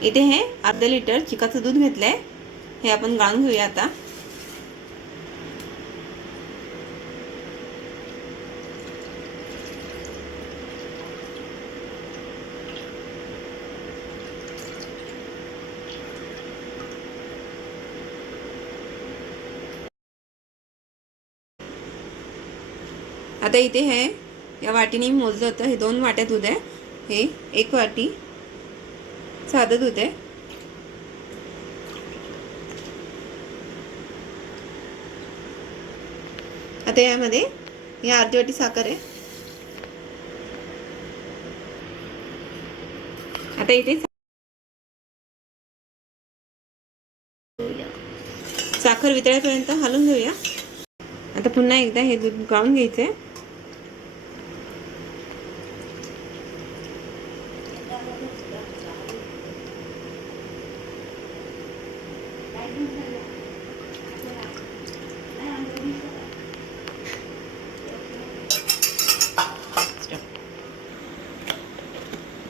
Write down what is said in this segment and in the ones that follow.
इथे हे अर्धा लिटर चिकाचं दूध घेतलंय, हे आपण गाळून घेऊया आता। आता इथे हे या वाटीने मोजलं होतं, हे 2 वाट्या दूध आहे, हे 1 वाटी साधं दूध आहे। आता यामध्ये ही अर्धी वाटी साखर आहे। आता इथे साखर वितळेपर्यंत हलवून घेऊया। आता पुन्हा एकदा हे दूध गाळून घ्यायचे।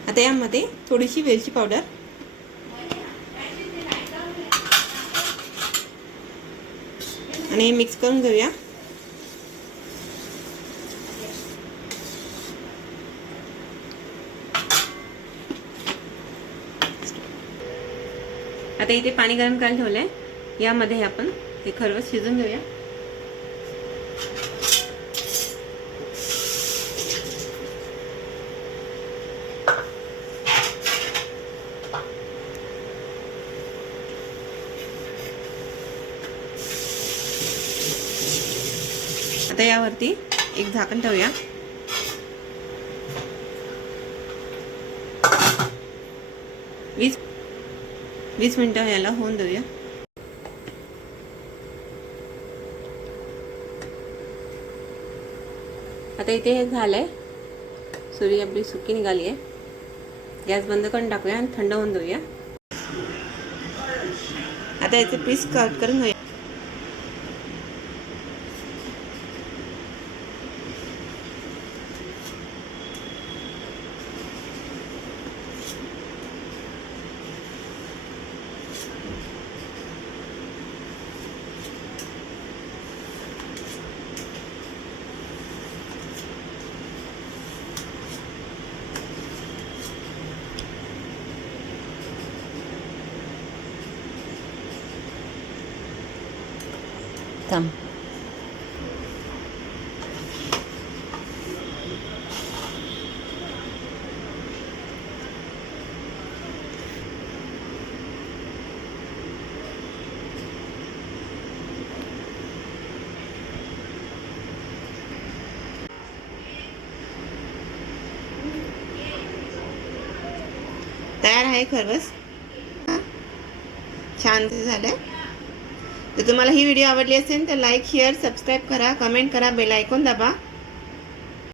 आता यामध्ये थोडीशी वेलची पावडर आणि हे मिक्स करून घेऊया। आता इथे पाणी गरम करायला ठेवलंय, यामध्ये आपण हे खरवस शिजून घेऊया। आता यावरती एक झाकण ठेवूया। 20 मिनिटं याला होऊन देऊया। आता इथे हे झालंय, सुरी आपली सुकी निघाली आहे। गॅस बंद करून टाकूया आणि थंड होऊन देऊया। आता याचे पीस कट करून घेऊया। थांब। तयार आहे खरवस, छान झालंय। तर तुम्हाला ही व्हिडिओ आवडली असेल तर लाईक, शेअर, सबस्क्राईब करा, कमेंट करा, बेल आयकॉन दाबा।